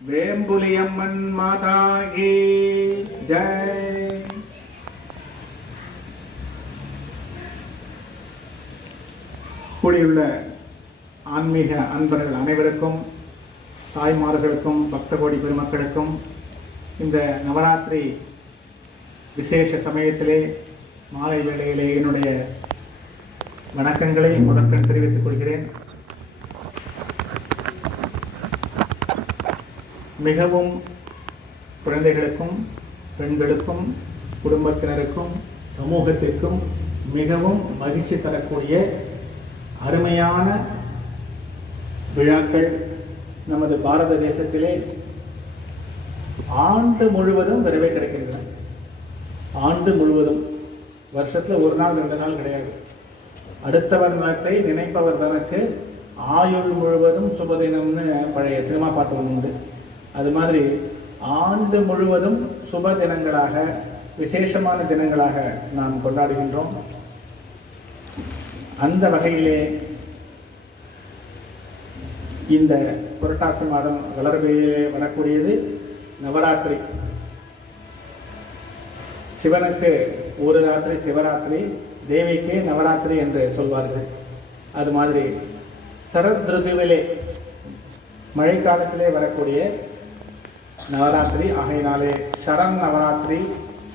வேம்புலியம்மன் மாதா கி ஜெய். கூடியுள்ள ஆன்மீக அன்பர்கள் அனைவருக்கும் தாய்மார்களுக்கும் பக்த கோடி பெருமக்களுக்கும் இந்த நவராத்திரி விசேஷ சமயத்திலே மாலை வேளையிலே என்னுடைய வணக்கங்களை முதற்கண் தெரிவித்துக் கொள்கிறேன். மிகவும் குழந்தைகளுக்கும் பெண்களுக்கும் குடும்பத்தினருக்கும் சமூகத்திற்கும் மிகவும் மகிழ்ச்சி தரக்கூடிய அருமையான விழாக்கள் நமது பாரத தேசத்திலே ஆண்டு முழுவதும் விரைவே கிடைக்கின்றன. ஆண்டு முழுவதும். வருஷத்தில் ஒரு நாள் ரெண்டு நாள் கிடையாது. அடுத்தவர் நலத்தை நினைப்பவர் தனக்கு ஆயுள் முழுவதும் சுபதினம்னு பழைய சினிமா பாட்டு ஒன்று உண்டு. அது மாதிரி ஆண்டு முழுவதும் சுப தினங்களாக விசேஷமான தினங்களாக நாம் கொண்டாடுகின்றோம். அந்த வகையிலே இந்த புரட்டாசி மாதம் வளர்வையிலே வரக்கூடியது நவராத்திரி. சிவனுக்கு ஒரு ராத்திரி சிவராத்திரி தேவிக்கு நவராத்திரி என்று சொல்வார்கள். அது மாதிரி சரத் ருதுவிலே மழைக்காலத்திலே வரக்கூடிய நவராத்திரி ஆகையினாலே சரண் நவராத்திரி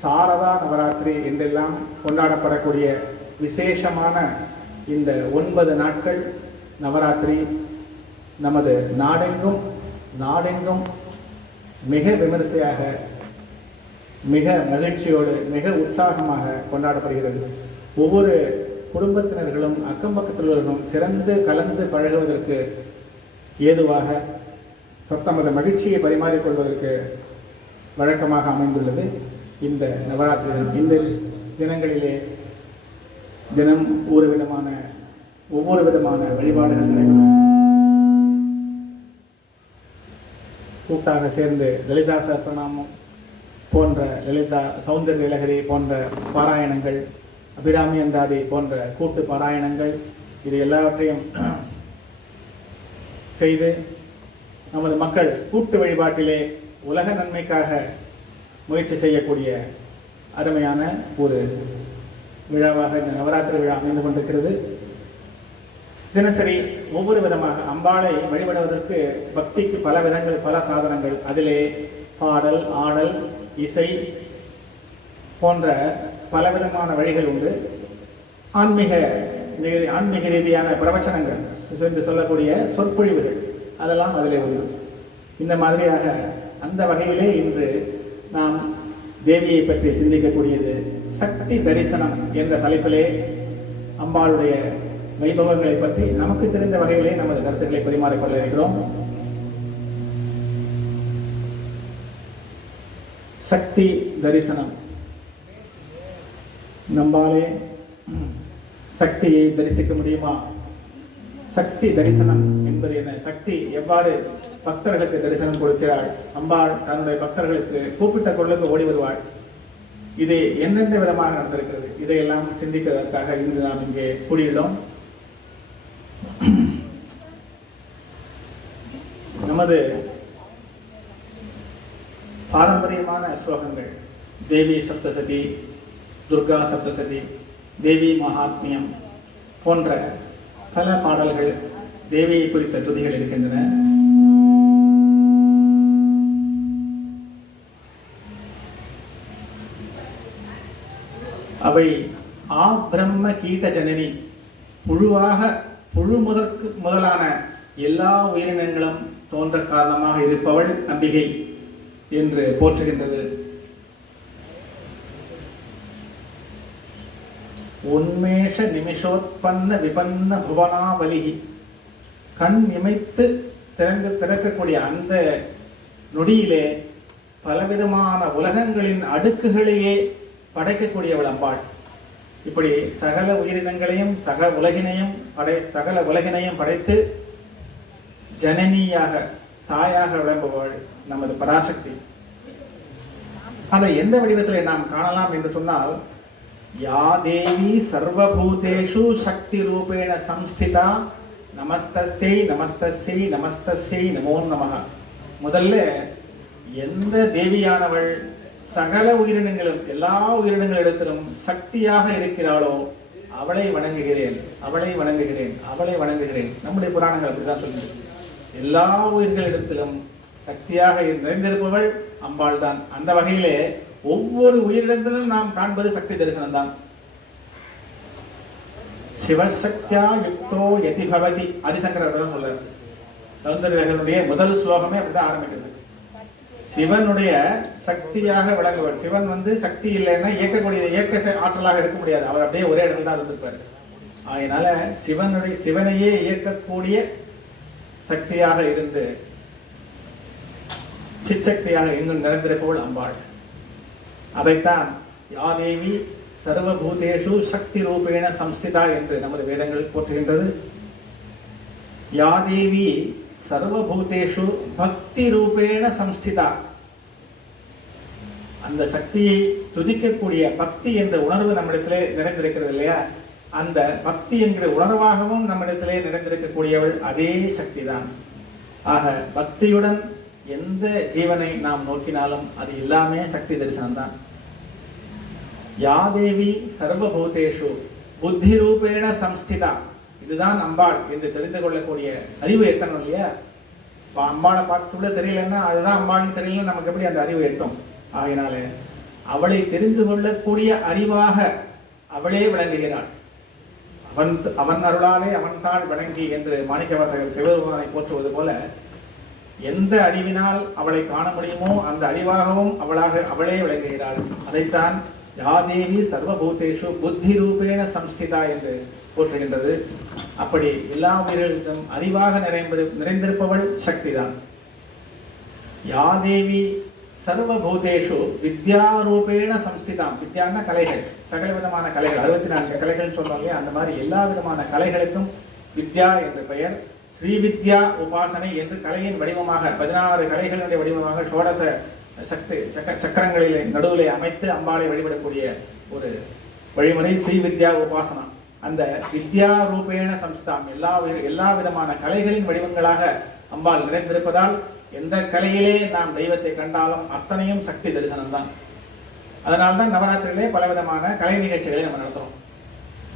சாரதா நவராத்திரி என்றெல்லாம் கொண்டாடப்படக்கூடிய விசேஷமான இந்த ஒன்பது நாட்கள் நவராத்திரி நமது நாடெங்கும் நாடெங்கும் மிக விமரிசையாக மிக மகிழ்ச்சியோடு மிக உற்சாகமாக கொண்டாடப்படுகிறது. ஒவ்வொரு குடும்பத்தினர்களும் அக்கம் பக்கத்தினர்களும் சிறந்து கலந்து பழகுவதற்கு ஏதுவாக தத்தமது மகிழ்ச்சியை பரிமாறிக்கொள்வதற்கு வழக்கமாக அமைந்துள்ளது. இந்த நவராத்திரி தினம். இந்த தினங்களிலே தினம் ஒரு விதமான ஒவ்வொரு விதமான வழிபாடுகள் நடைபெறும். கூட்டாக சேர்ந்து லலிதா சஹஸ்ரநாமம் போன்ற லலிதா சௌந்தர்ய நிலகரி போன்ற பாராயணங்கள் அபிராமி அந்தாதி போன்ற கூட்டு பாராயணங்கள் இது எல்லாவற்றையும் செய்து நமது மக்கள் கூட்டு வழிபாட்டிலே உலக நன்மைக்காக முயற்சி செய்யக்கூடிய அருமையான ஒரு விழாவாக இந்த நவராத்திரி விழா அமைந்து கொண்டிருக்கிறது. தினசரி ஒவ்வொரு விதமாக அம்பாளை வழிபடுவதற்கு பக்திக்கு பல விதங்கள் பல சாதனங்கள். அதிலே பாடல் ஆடல் இசை போன்ற பலவிதமான வழிகள் உண்டு. ஆன்மீக ஆன்மீக ரீதியான பிரவச்சனங்கள் என்று சொல்லக்கூடிய சொற்பொழிவுகள். அதெல்லாம் அதில் உண்டு. இந்த மாதிரியாக அந்த வகையிலே இன்று நாம் தேவியை பற்றி சிந்திக்கக்கூடியது சக்தி தரிசனம் என்ற தலைப்பிலே அம்பாளுடைய வைபவங்களை பற்றி நமக்கு தெரிந்த வகையிலே நமது கருத்துக்களை பரிமாறிக்கொள்ள இருக்கிறோம். சக்தி தரிசனம். நம்பாலே சக்தியை தரிசிக்க முடியுமா? சக்தி தரிசனம். என்பது என்ன சக்தி எவ்வாறு பக்தர்களுக்கு தரிசனம் கொடுக்கிறாள்? அம்பாள் தன்னுடைய பக்தர்களுக்கு கூப்பிட்ட குரலுக்கு ஓடி வருவாள். இது எந்தெந்த விதமாக நடந்திருக்கிறது? இதையெல்லாம் சிந்திப்பதற்காக இன்று நாம் இங்கே கூடியுள்ளோம். நமது பாரம்பரியமான ஸ்லோகங்கள். தேவி சப்தசதி துர்கா சப்தசதி தேவி மகாத்மியம் போன்ற பல பாடல்கள் தேவையை குறித்த துதிகள் இருக்கின்றன. அவை ஆ பிரம்ம கீட்ட ஜனனி புழுவாக புழு முதற்கு முதலான எல்லா உயிரினங்களும் தோன்ற காரணமாக இருப்பவள் நம்பிகை என்று போற்றுகின்றது. உன்மேஷ நிமிஷோத்பன்ன விபன்ன புவனாவலி கண் இமைத்து திறந்து திறக்கக்கூடிய அந்த நொடியிலே பலவிதமான உலகங்களின் அடுக்குகளையே படைக்கக்கூடியவள் அம்பாள். இப்படி சகல உயிரினங்களையும் சக உலகினையும் படை சகல உலகினையும் படைத்து ஜனனியாக தாயாக விளம்புபவள் நமது பராசக்தி. அதை எந்த வடிவத்தில் நாம் காணலாம் என்று சொன்னால் யா தேவி சர்வபூதேஷு சக்தி ரூபேண சம்ஸ்திதா நமஸ்தஸ்யை நமஸ்தஸ்யை நமஸ்தை நமோ நமः முதல்ல எந்த தேவியானவள் சகல உயிரினங்களும் எல்லா உயிரினங்களிடத்திலும் சக்தியாக இருக்கிறாளோ அவளை வணங்குகிறேன் அவளை வணங்குகிறேன் அவளை வணங்குகிறேன். நம்முடைய புராணங்கள் அப்படிதான் சொல்லுது. எல்லா உயிர்களிடத்திலும் சக்தியாக நிறைந்திருப்பவள் அம்பாள் தான் அந்த வகையிலே ஒவ்வொரு உயிரிடத்திலும் நாம் காண்பது சக்தி தரிசனம் தான் சிவசக்தியா யுக்தோ எதி பவதி ஆதிசங்கரர் தான் சொல்றாரு முதல் ஸ்லோகமே அப்படிதான் ஆரம்பிக்கிறது சிவனுடைய சக்தியாக விளங்குவார். சிவன் வந்து சக்தி இல்லைன்னா இயக்கக்கூடிய இயக்க ஆற்றலாக இருக்க முடியாது. அவர் அப்படியே ஒரே இடத்துல தான் இருந்திருப்பார். அதனால சிவனுடைய சிவனையே இயக்கக்கூடிய சக்தியாக இருந்து சிச்சக்தியாக எங்கும் நிறைந்திருப்பவள் அம்பாள். அதைத்தான் யாதேவி சர்வபூதேஷு சக்தி ரூபேண சம்ஸ்திதா என்று நமது வேதங்கள் போற்றுகின்றது. யாதேவி சர்வபூதேஷு பக்தி ரூபேண சம்ஸ்திதா. அந்த சக்தியை துதிக்கக்கூடிய பக்தி என்ற உணர்வு நம்மிடத்திலே நிறைந்திருக்கிறது இல்லையா? அந்த பக்தி என்கிற உணர்வாகவும் நம்மிடத்திலே நிறைந்திருக்கக்கூடியவள் அதே சக்தி தான் ஆக பக்தியுடன் எந்த ஜீவனை நாம் நோக்கினாலும் அது எல்லாமே சக்தி தரிசனம் தான் யாதேவி சர்வபூதேஷு புத்தி ரூபேண சம்ஸ்திதா. இதுதான் அம்பாள் என்று தெரிந்து கொள்ளக்கூடிய அறிவு எட்டணும் இல்லையா? இப்போ அம்பாளை பார்த்துள்ள தெரியலன்னா அதுதான் அம்பாள்னு தெரியல நமக்கு எப்படி அந்த அறிவு எட்டும்? ஆகினால அவளை தெரிந்து கொள்ளக்கூடிய அறிவாக அவளே விளங்குகிறாள். அவன் அவன் அருளாலே அவன் விளங்கி வணங்கி என்று மாணிக்கவாசகர் சிவபெருமானை போற்றுவது போல எந்த அறிவினால் அவளை காண முடியுமோ அந்த அறிவாகவும் அவளாக அவளே விளங்குகிறாள். அதைத்தான் யாதேவி சர்வபூதேஷு புத்தி ரூபேண சம்ஸ்திதா என்று போற்றுகின்றது. அப்படி எல்லா உயிர்களிடம் அறிவாக நிறைந்து நிறைந்திருப்பவள் சக்திதான். யாதேவி சர்வபூதேஷு வித்யா ரூபேண சம்ஸ்திதாம். வித்யான கலைகள். சகல விதமான கலைகள். அறுபத்தி நான்கு கலைகள் சொன்னோம் இல்லையா? அந்த மாதிரி எல்லா விதமான கலைகளுக்கும் வித்யா என்று பெயர். ஸ்ரீ வித்யா உபாசனை என்று கலையின் வடிவமாக பதினாறு கலைகளுடைய வடிவமாக ஷோடச சக்தி சக்க சக்கரங்களிலே நடுவிலே அமைத்து அம்பாளை வழிபடக்கூடிய ஒரு வழிமுறை ஸ்ரீவித்யா உபாசனா. அந்த வித்யா ரூபேண சம்ஸ்தாம் எல்லா எல்லா விதமான கலைகளின் வடிவங்களாக அம்பாள் நிறைந்திருப்பதால் எந்த கலையிலே நாம் தெய்வத்தை கண்டாலும் அத்தனையும் சக்தி தரிசனம் தான் அதனால்தான் நவராத்திரியிலே பல விதமான கலை நிகழ்ச்சிகளை நம்ம நடத்துகிறோம்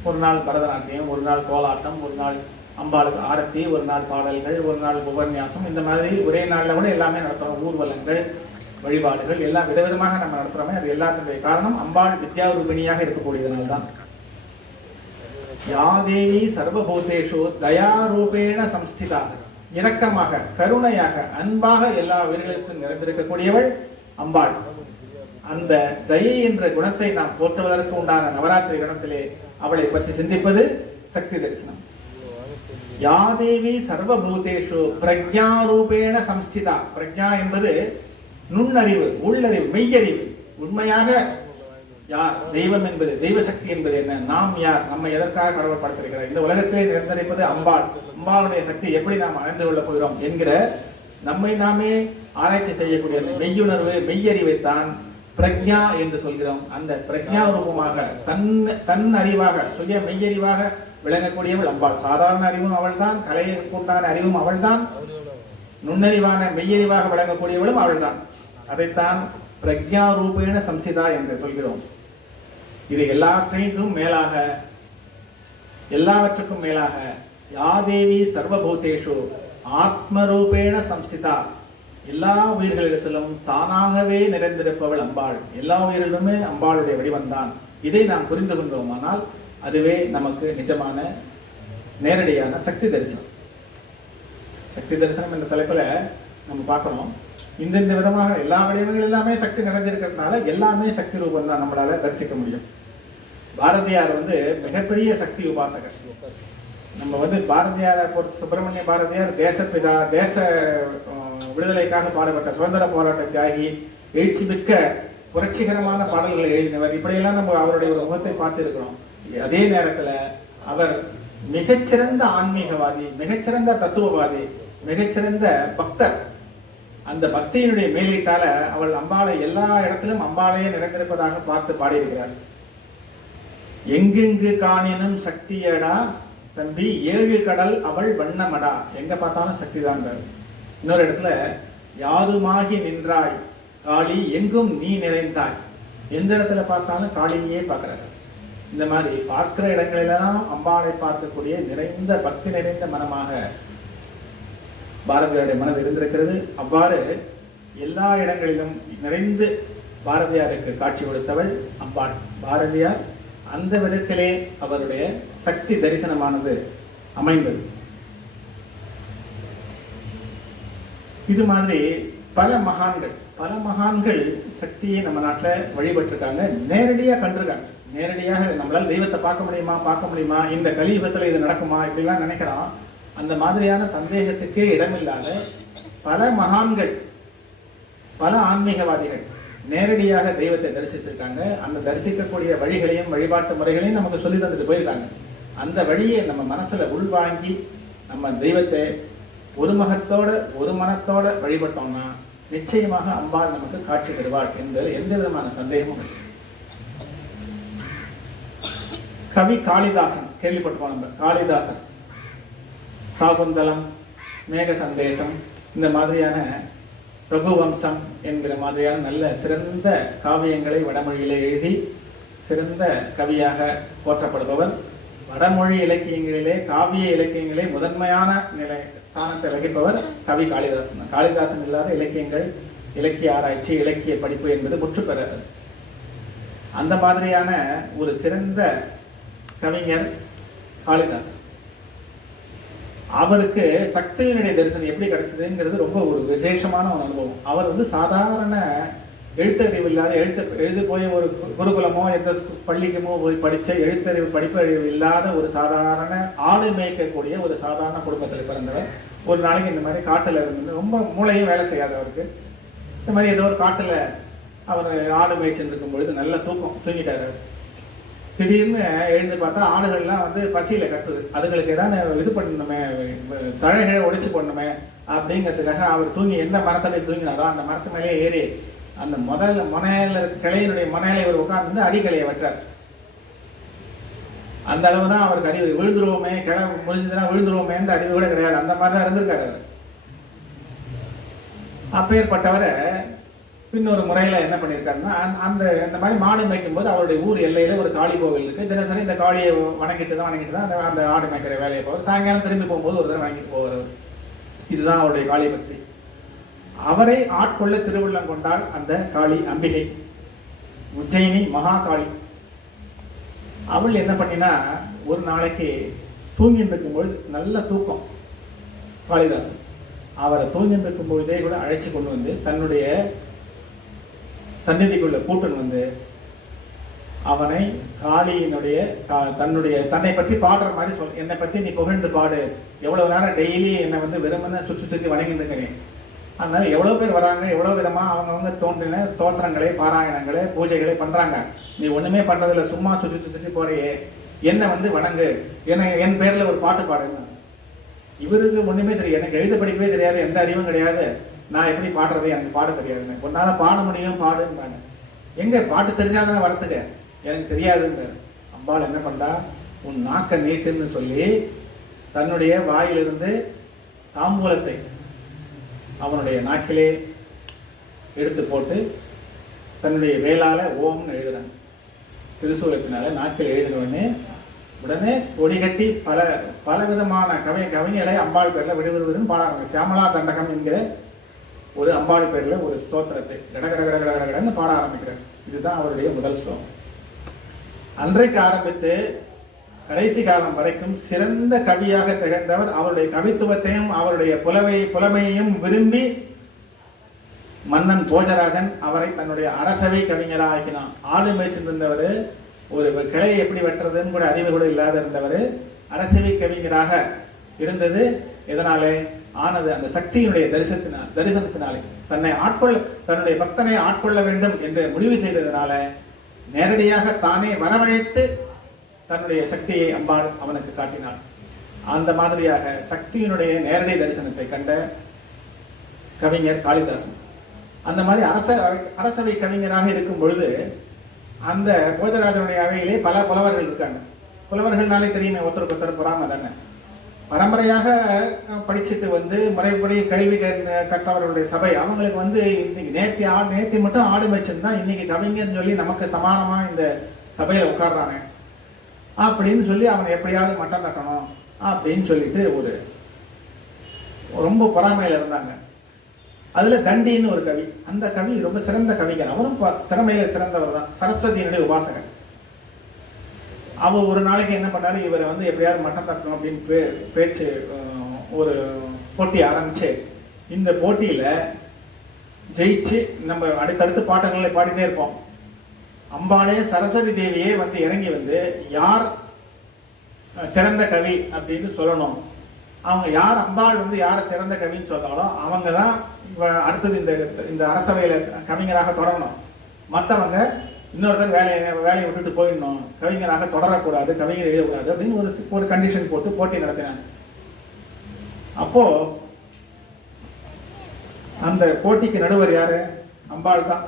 ஒரு நாள் பரதநாட்டியம் ஒரு நாள் கோலாட்டம் ஒரு நாள் அம்பாளுக்கு ஆரத்தி ஒரு நாள் பாடல்கள் ஒரு நாள் உபன்யாசம் இந்த மாதிரி ஒரே நாளில் கூட எல்லாமே நடத்துகிறோம் ஊர்வலங்கள் வழிபாடுகள் எல்லாம் விதவிதமாக நம்ம நடத்துறோமே. அது எல்லாத்துடைய காரணம் அம்பாள் வித்யாரூபிணியாக இருக்கக்கூடியதனால தான் யாதேவி சர்வபூதேஷு தயாரூபேண சம்ஸ்திதா. இரக்கமாக கருணையாக அன்பாக எல்லா உயிர்களுக்கும் நிறைந்திருக்கக்கூடியவள் அம்பாள். அந்த தயை என்ற குணத்தை நாம் போற்றுவதற்கு உண்டான நவராத்திரி கணத்திலே அவளை பற்றி சிந்திப்பது சக்தி தரிசனம். யாதேவி சர்வபூதேஷு பிரக்ஞா ரூபேண சம்ஸ்திதா. பிரக்ஞா என்பது நுண்ணறிவு உள்ளறிவு மெய்யறிவு. உண்மையாக யார்? தெய்வம் என்பது தெய்வ சக்தி என்பது என்ன? நாம் யார்? நம்ம எதற்காக கடவுள் இந்த உலகத்திலே நிர்ணயிப்பது அம்பாள். அம்பாளுடைய சக்தி எப்படி நாம் அணைந்து கொள்ளப் போகிறோம் என்கிற நம்மை நாமே ஆராய்ச்சி செய்யக்கூடிய அந்த மெய்யுணர்வு மெய்யறிவைத்தான் பிரக்ஞா என்று சொல்கிறோம். அந்த பிரக்ஞா ரூபமாக தன் தன் அறிவாக சுய மெய்யறிவாக விளங்கக்கூடியவள் அம்பாள். சாதாரண அறிவும் அவள்தான் கலையை கூட்டான அறிவும் அவள்தான். நுண்ணறிவான மெய்யறிவாக விளங்கக்கூடியவளும் அவள்தான். அதைத்தான் பிரக்யா ரூபேண சம்சிதா என்று சொல்கிறோம். இது எல்லாற்றையும் மேலாக எல்லாவற்றுக்கும் மேலாக யாதேவி சர்வபூதேஷு ஆத்மரூபேண சம்ஸ்திதா எல்லா உயிர்களிடத்திலும் தானாகவே நிறைந்திருப்பவள் அம்பாள். எல்லா உயிரிலுமே அம்பாளுடைய வடிவம்தான். இதை நாம் புரிந்து கொண்டோமானால் அதுவே நமக்கு நிஜமான நேரடியான சக்தி தரிசனம். சக்தி தரிசனம் என்ற தலைப்புல நம்ம பார்க்கணும். இந்தந்த விதமாக எல்லா வடிவங்கள் எல்லாமே சக்தி நிறைஞ்சிருக்கிறதுனால எல்லாமே சக்தி ரூபம் தான் நம்மளால தரிசிக்க முடியும். பாரதியார் வந்து மிகப்பெரிய சக்தி உபாசகர். நம்ம வந்து பாரதியாரை பொறுத்து சுப்பிரமணிய பாரதியார் தேசப்பிதா தேச விடுதலைக்காக பாடுபட்ட சுதந்திர போராட்ட தியாகி எழுச்சி மிக்க புரட்சிகரமான பாடல்களை எழுதினவர். இப்படியெல்லாம் நம்ம அவருடைய ஒரு முகத்தை பார்த்திருக்கிறோம். அதே நேரத்துல அவர் மிகச்சிறந்த ஆன்மீகவாதி மிகச்சிறந்த தத்துவவாதி மிகச்சிறந்த பக்தர். அந்த பக்தியினுடைய மேலீட்டால அவள் அம்பாளை எல்லா இடத்திலும் அம்பாளையே நிறைந்திருப்பதாக பார்த்து பாடியிருக்கிறார். எங்கெங்கு காணினும் சக்தியடா தம்பி ஏழு கடல் அவள் வண்ணமடா. எங்க பார்த்தாலும் சக்தி தான் இன்னொரு இடத்துல யாருமாகி நின்றாய் காளி எங்கும் நீ நிறைந்தாய். எந்த இடத்துல பார்த்தாலும் காளினியே பார்க்கறாரு. இந்த மாதிரி பார்க்கிற இடங்களிலெல்லாம் அம்பாளை பார்க்கக்கூடிய நிறைந்த பக்தி நிறைந்த மனமாக பாரதியாருடைய மனது இருந்திருக்கிறது. அவ்வாறு எல்லா இடங்களிலும் நிறைந்து பாரதியாருக்கு காட்சி கொடுத்தவள் அம்பாள் பாரதியார். அந்த விதத்திலே அவருடைய சக்தி தரிசனமானது அமைந்தது. இது மாதிரி பல மகான்கள் பல மகான்கள் சக்தியை நம்ம நாட்டில் வழிபட்டிருக்காங்க. நேரடியாக கண்டிருக்காங்க. நேரடியாக நம்மளால் தெய்வத்தை பார்க்க முடியுமா பார்க்க முடியுமா இந்த கலியுகத்தில் இது நடக்குமா இப்படிலாம் நினைக்கிறான் அந்த மாதிரியான சந்தேகத்துக்கே இடமில்லாத பல மகான்கள் பல ஆன்மீகவாதிகள் நேரடியாக தெய்வத்தை தரிசிச்சிருக்காங்க. அந்த தரிசிக்கக்கூடிய வழிகளையும் வழிபாட்டு முறைகளையும் நமக்கு சொல்லி தந்துட்டு போயிருக்காங்க. அந்த வழியை நம்ம மனசுல உள்வாங்கி நம்ம தெய்வத்தை ஒரு மகத்தோட ஒரு மனத்தோட வழிபட்டோம்னா நிச்சயமாக அம்பாள் நமக்கு காட்சி தருவாள் என்பது எந்த விதமான சந்தேகமும் இல்லை. கவி காளிதாசன் கேள்விப்பட்டிருப்போம் நம்ம. காளிதாசன். சாகுந்தலம் மேக சந்தேசம் இந்த மாதிரியான ரகுவம்சம் என்கிற மாதிரியான நல்ல சிறந்த காவியங்களை வடமொழியிலே எழுதி சிறந்த கவியாக போற்றப்படுபவர். வடமொழி இலக்கியங்களிலே காவிய இலக்கியங்களே முதன்மையான நிலை ஸ்தானத்தை வகிப்பவர் கவி காளிதாசன். தான். காளிதாசன் இல்லாத இலக்கியங்கள் இலக்கிய ஆராய்ச்சி இலக்கிய படிப்பு என்பது முற்று பெறாது அந்த மாதிரியான ஒரு சிறந்த கவிஞர் காளிதாசன். அவருக்கு சக்தியினுடைய தரிசனம் எப்படி கிடைச்சதுங்கிறது ரொம்ப ஒரு விசேஷமான ஒரு அனுபவம். அவர் வந்து சாதாரண எழுத்தறிவு இல்லாத எழுத்து எழுது போய் ஒரு குருகுலமோ எந்த பள்ளிக்குமோ போய் படித்த எழுத்தறிவு படிப்பறிவு இல்லாத ஒரு சாதாரண ஆடு மேய்க்கக்கூடிய ஒரு சாதாரண குடும்பத்தில் பிறந்தவர். ஒரு நாளைக்கு இந்த மாதிரி காட்டில் இருந்து ரொம்ப மூளையும் வேலை செய்யாதவருக்கு இந்த மாதிரி ஏதோ ஒரு காட்டில் அவர் ஆடு மேய்ச்சின்னு இருக்கும் பொழுது நல்ல தூக்கம் தூங்கிட்டார் திடீர்னு எழுந்து பார்த்தா ஆடுகள்லாம் வந்து பசியில கத்துது. அதுங்களுக்கு ஏதாவது இது பண்ணணுமே தழைகளை ஒடிச்சு போடணுமே அப்படிங்கிறதுக்காக அவர் தூங்கி எந்த மரத்துல தூங்கினாரோ அந்த மரத்து மேலே ஏறி அந்த முதல்ல முனையில கிளையினுடைய முனையில இவர் உட்கார்ந்து அடிக்கலையை வெட்டார் அந்த அளவு தான் அவருக்கு அறிவு. விழுந்துருவோமே கிளை முடிஞ்சதுன்னா விழுந்துருவோமேன்ற அறிவு கூட கிடையாது. அந்த மாதிரி தான் இருந்திருக்காரு அவர். அப்பேற்பட்டவரை பின்னொரு முறையில் என்ன பண்ணியிருக்காருன்னா அந்த- அந்த இந்த மாதிரி மாடு மேய்க்கும் போது அவருடைய ஊர் எல்லையில் ஒரு காளி கோவில் இருக்கு. தினசரி இந்த காளியை வணங்கிட்டு தான் வணங்கிட்டு தான் அந்த- ஆடு மேய்க்கிற வேலையை போவார். சாயங்காலம் திரும்பி போகும்போது ஒரு தடவை வணங்கிட்டு போவார். இதுதான் அவருடைய காளி பக்தி. அவரை ஆட்கொள்ள திருவள்ளம் கொண்டாள் அந்த காளி அம்பிகை. உஜ்ஜயினி மகாகாளி அவள் என்ன பண்ணினா ஒரு நாளைக்கு தூங்கிட்டு இருக்கும்பொழுது நல்ல தூக்கம். காளிதாசன். அவரை தூங்கிட்டு இருக்கும் பொழுதே கூட அழைச்சி கொண்டு வந்து தன்னுடைய சந்நிதிக்குள்ள கூட்டன் வந்து அவனை காளியினுடைய கா- தன்னுடைய தன்னை பற்றி பாடுற மாதிரி சொல் என்னை பற்றி நீ புகழ்ந்து பாடு. எவ்வளவு நேரம் டெய்லி என்னை வந்து வெறுமனே சுற்றி சுற்றி வணங்கிட்டு இருக்கிறேன் அதனால எவ்வளோ பேர் வராங்க எவ்வளோ விதமாக அவங்கவுங்க தோன்றின தோற்றங்களை பாராயணங்களை பூஜைகளை பண்ணுறாங்க நீ ஒன்றுமே பண்றதில்ல சும்மா சுற்றி சுற்றி போறியே. என்னை வந்து வணங்கு. என்னை என் பேரில் ஒரு பாட்டு பாடுங்க இவருக்கு ஒன்றுமே தெரியும் எனக்கு எழுத படிக்கவே தெரியாது. எந்த அறிவும் கிடையாது. நான் எப்படி பாடுறது? எனக்கு பாட தெரியாதுங்க. உன்னால பாட முடியும் பாடுன்னு எங்க? பாட்டு தெரிஞ்சாதானே வரத்துக்கு. எனக்கு தெரியாதுங்க அம்பாள் என்ன பண்ணா உன் நாக்க நீட்டுன்னு சொல்லி தன்னுடைய வாயிலிருந்து தாம்பூலத்தை அவனுடைய நாக்கிலே எடுத்து போட்டு தன்னுடைய வேளால ஓம்னு எழுதுறாங்க. திருசூலத்தினால நாக்கில் எழுதின உடனே உடனே கொடி கட்டி பல பல விதமான கவி கவிஞர்களை அம்பாள் பேரில் விடுவிடுவதுன்னு பாடாங்க சியாமலா தண்டகம் என்கிற ஒரு அம்பாள் பேரில் ஒரு ஸ்தோத்திரத்தை கட கட கடன்னு பாட ஆரம்பிக்கிறார். இதுதான் அவருடைய முதல் ஸ்லோகம். அன்றைக்கு ஆரம்பித்து கடைசி காலம் வரைக்கும் சிறந்த கவியாக திகழ்ந்தவர் அவருடைய கவித்துவத்தையும் அவருடைய புலவை புலமையையும் விரும்பி மன்னன் போஜராஜன் அவரை தன்னுடைய அரசவை கவிஞராக ஆக்கினான் ஆடு மேய்ச்சிட்டு இருந்தவர் ஒரு கிளையை எப்படி வெட்டுறதுன்னு கூட அறிவு கூட இல்லாத இருந்தவர் அரசவை கவிஞராக இருந்தது எதனாலே? ஆனது அந்த சக்தியினுடைய தரிசனத்தினால் தரிசனத்தினாலே. தன்னை ஆட்கொள்ள தன்னுடைய பக்தனை ஆட்கொள்ள வேண்டும் என்று முடிவு செய்ததனால நேரடியாக தானே வரவழைத்து தன்னுடைய சக்தியை அம்பாள் அவனுக்கு காட்டினாள். அந்த மாதிரியாக சக்தியினுடைய நேரடி தரிசனத்தை கண்ட கவிஞர் காளிதாசன். அந்த மாதிரி அரச அரசவை கவிஞராக இருக்கும் பொழுது அந்த கோதராஜனுடைய அவையிலே பல புலவர்கள் இருக்காங்க. புலவர்கள்னாலே தெரியுமே ஒருத்தருக்கு ஒருத்தர் பொறாம தானே. பரம்பரையாக படிச்சுட்டு வந்து முறைப்படி கல்வி கற்றவர்களுடைய சபை அவங்களுக்கு வந்து இன்னைக்கு நேத்தி ஆடு நேத்தி மட்டும் ஆடு மேய்ச்சிருந்தா இன்னைக்கு கவிஞர்னு சொல்லி நமக்கு சமானமா இந்த சபையில உட்கார்றானே. அப்படின்னு சொல்லி அவனை எப்படியாவது மட்டம் தட்டணும் அப்படின்னு சொல்லிட்டு ஒரு ரொம்ப பொறாமையில இருந்தாங்க. அதுல தண்டின்னு ஒரு கவி அந்த கவி ரொம்ப சிறந்த கவிஞர். அவரும் ப- திறமையில சிறந்தவர் தான். சரஸ்வதியினுடைய உபாசகர். அவர் ஒரு நாளைக்கு என்ன பண்ணாரு இவரை வந்து எப்படியாவது மட்டம் தட்டணும் அப்படின்னு பே- பேச்சு ஒரு போட்டி ஆரம்பிச்சு இந்த போட்டியில ஜெயிச்சு நம்ம அடுத்தடுத்து பாட்டங்களை பாடிட்டே இருப்போம். அம்பாளே சரஸ்வதி தேவியே வந்து இறங்கி வந்து யார் சிறந்த கவி அப்படின்னு சொல்லணும். அவங்க யார் அம்பாள் வந்து யாரை சிறந்த கவின்னு சொன்னாலும் அவங்க தான் அடுத்தது இந்த இந்த அரசவையில் கவிஞராக தொடரணும் மற்றவங்க இன்னொருத்தர் வேலையை வேலையை விட்டுட்டு போயிடணும். கவிஞராக தொடரக்கூடாது கவிஞர் எழுதக்கூடாது அப்படின்னு ஒரு ஒரு கண்டிஷன் போட்டு போட்டி நடத்தினாங்க. அப்போ அந்த போட்டிக்கு நடுவர் யாரு? அம்பாள் தான்.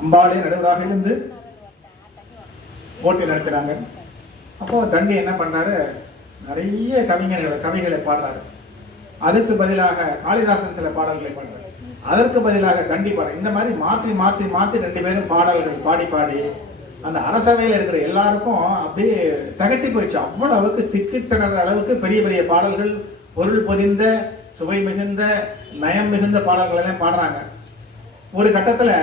அம்பாளே நடுவராக இருந்து போட்டி நடத்துறாங்க அப்போ தண்டி என்ன பண்றாரு நிறைய கவிஞர்களை கவிகளை பாடுறாரு. அதுக்கு பதிலாக காளிதாசன் சில பாடல்களை பாடுறாரு. அதற்கு பதிலாக தண்டி பாடல். இந்த மாதிரி மாற்றி மாற்றி மாற்றி ரெண்டு பேரும் பாடல்கள் பாடி பாடி அந்த அரசவையில் இருக்கிற எல்லாருக்கும் அப்படியே தகட்டி போயிடுச்சு. அவ்வளவுக்கு திக்கு திணற அளவுக்கு பெரிய பெரிய பாடல்கள் பொருள் பொதிந்த சுவை மிகுந்த நயம் மிகுந்த பாடல்கள் எல்லாம் பாடுறாங்க. ஒரு கட்டத்தில்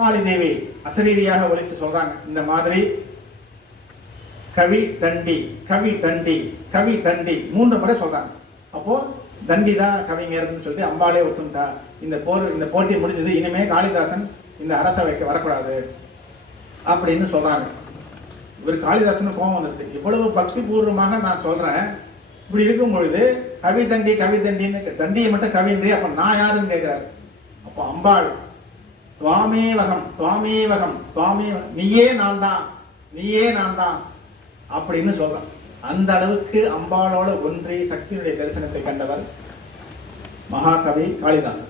காளி தேவி அசரீரியாக ஒழிச்சு சொல்றாங்க. இந்த மாதிரி கவி தண்டி கவி தண்டி கவி தண்டி மூன்று முறை சொல்றாங்க. அப்போ தண்டி தான் கவிஞர்னு சொல்லி அம்பாளே ஒத்துண்டா. இந்த போர் இந்த போட்டி முடிஞ்சது இனிமே காளிதாசன் இந்த அரசவைக்கு வரக்கூடாது அப்படின்னு சொல்றாங்க. இவர் காளிதாசன் கோபம் வந்துருது இவ்வளவு பக்தி பூர்வமாக நான் சொல்றேன். இப்படி இருக்கும் பொழுது கவி தண்டி கவி தண்டின்னு தண்டியை மட்டும் கவின்றி அப்ப நான் யாருன்னு கேட்கிறாரு அப்போ அம்பாள் துவாமேவகம் துவாமேவகம் துவாமே நீயே நான் தான் நீயே நான் தான் அப்படின்னு சொல்கிறேன் அந்த அளவுக்கு அம்பாளோட ஒன்றி சக்தியுடைய தரிசனத்தை கண்டவர் மகாகவி காளிதாசன்.